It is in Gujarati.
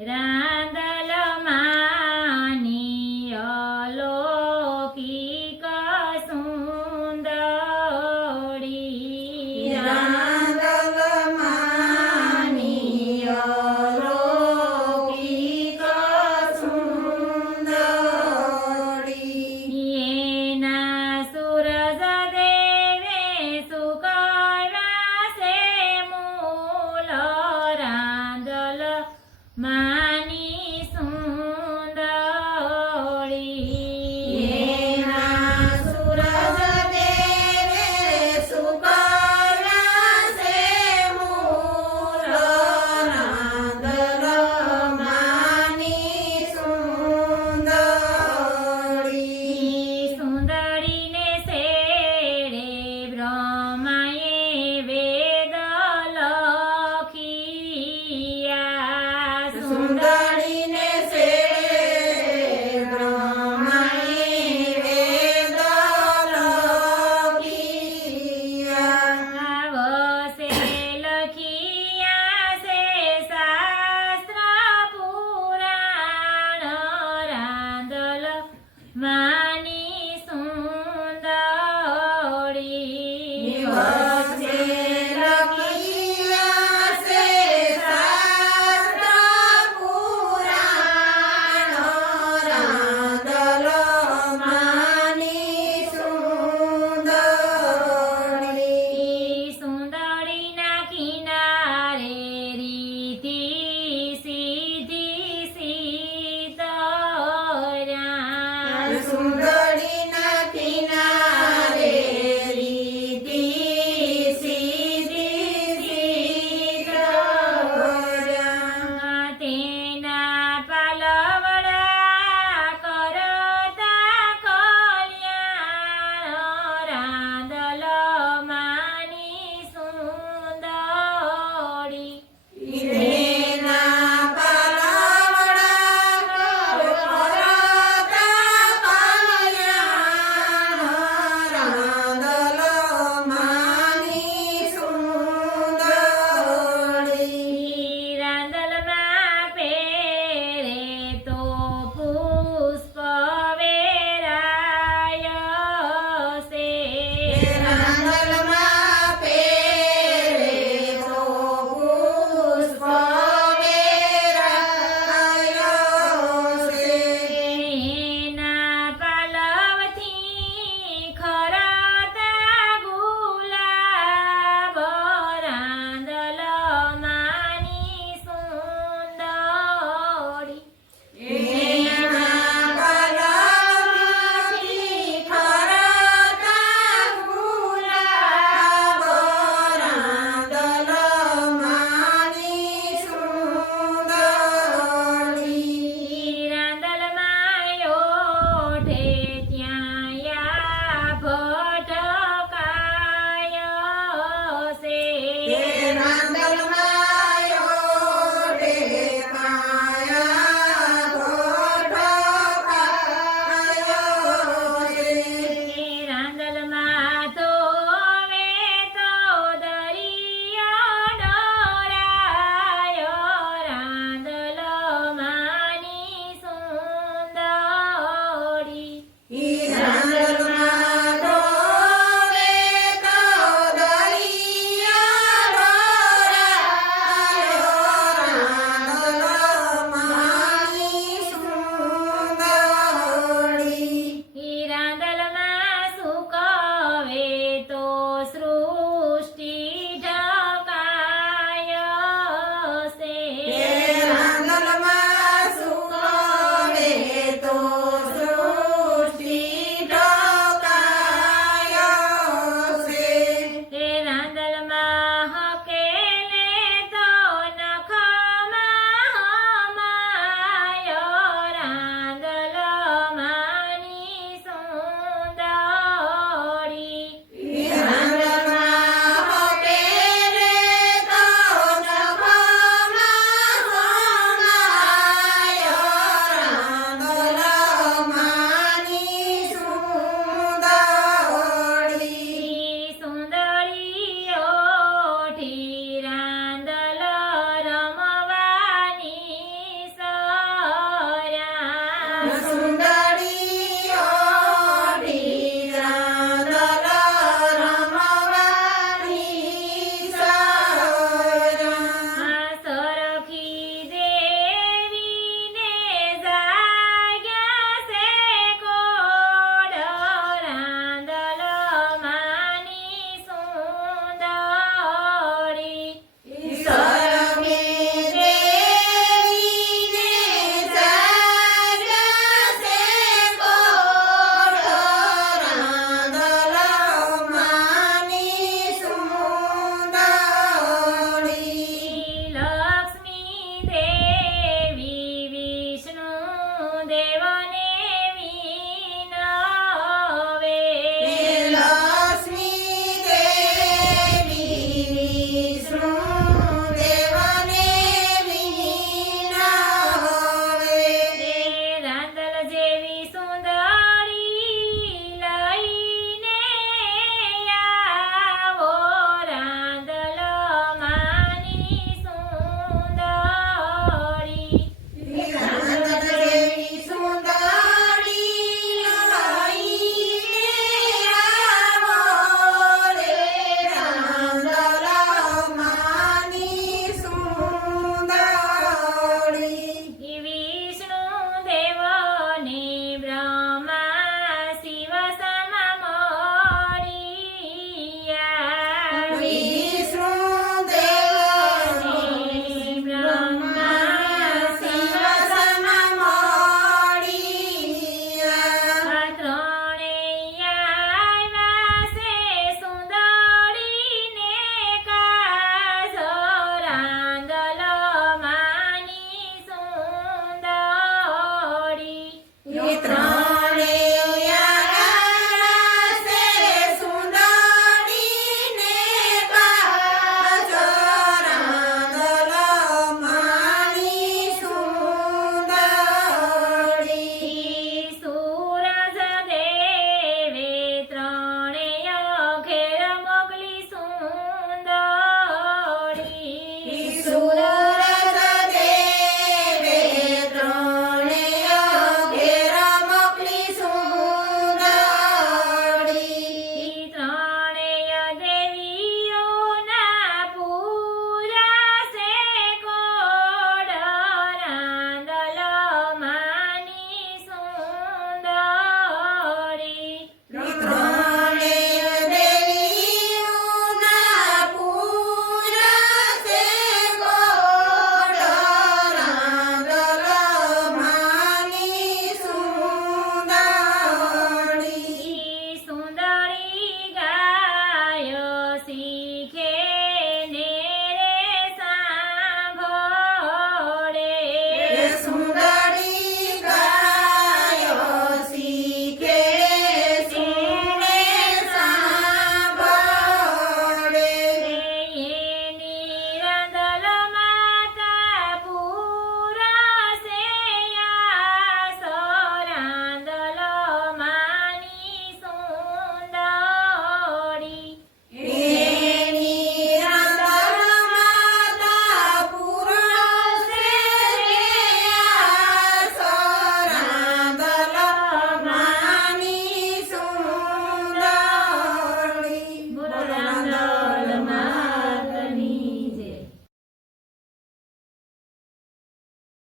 રાંદલ